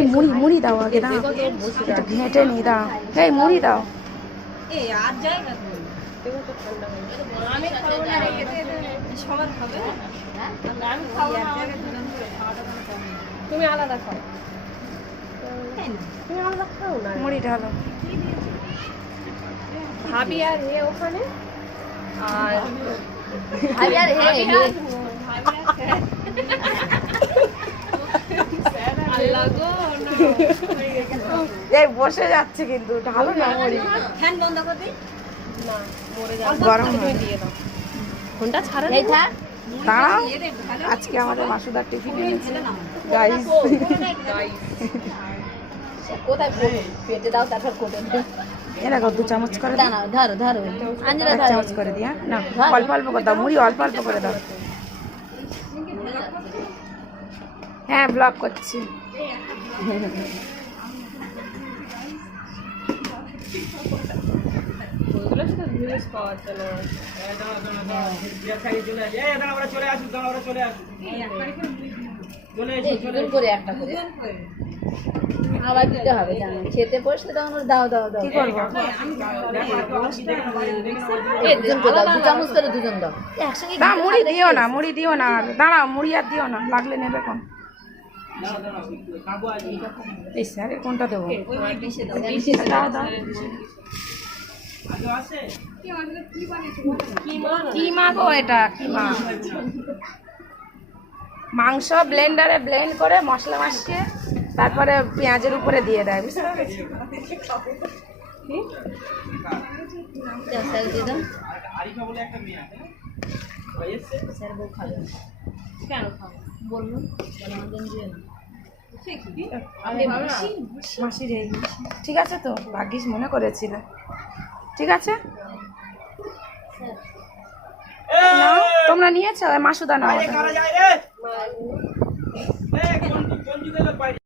এই মুড়ি মুড়ি দাও আগে, দাও একটু ঘেঁটে নি, দাও এই মুড়ি দাও। তুমি আলাদা খাও, তুমি আলাদা খাও না। মুড়ি ঢালো। ভাবি আর হে ওখানে, আর ভাবি আর হে আল্লাহ গো এই বসে যাচ্ছে কিন্তু, ঢালো না মুড়ি। ফ্যান বন্ধ করে দিই না, মরে যাবে। গরম তুমি হয়। দিয়ে দাও, ফোনটা ছাড়া এই থাক, দাঁড়াও। আজকে আমাদের মাসুদার টিফিন এনেছে গাইস। কোথায় পেটে দাও, তারপর কোটে দাও। এ দেখো 2 চামচ করে দাও, না ধরো ধরো আঞ্জলা 1 চামচ করে দিয়া না, অল্প অল্প করে দাও মুড়ি, অল্প অল্প করে দাও। হ্যাঁ ব্লগ করছি। ওইগুলো শুধু ভিউজ পাওয়ার জন্য। দুজন করে একটা করে আবার দিতে হবে, জানো খেতে বসলে তখন দাও দাও দাও। কি করবো? এই দুজন করে দাও, 2 চামচ করে দুজন দাও একসঙ্গে। না মুড়ি দিও না, মুড়ি দিও না, আর দাঁড়াও মুড়ি আর দিও না, লাগলে নেবে কোন। এই স্যার কোনটা দেবো? দাও দাও। কিমা গো, এটা কিমা। মাংস ব্লেন্ডারে ব্লেন্ড করে মশলা মাখিয়ে তারপরে পেঁয়াজের উপরে দিয়ে দেয়, বুঝতে পেরেছি? স্যার দিয়ে দাও, স্যার বউ খাবে কেন খাবো? বললো আমাদের দিয়ে না। মাসির এই ঠিক আছে তো, ভাগ্যিস মনে করেছিল। ঠিক আছে নাও, তোমরা নিয়েছো? মাসুদা নাও।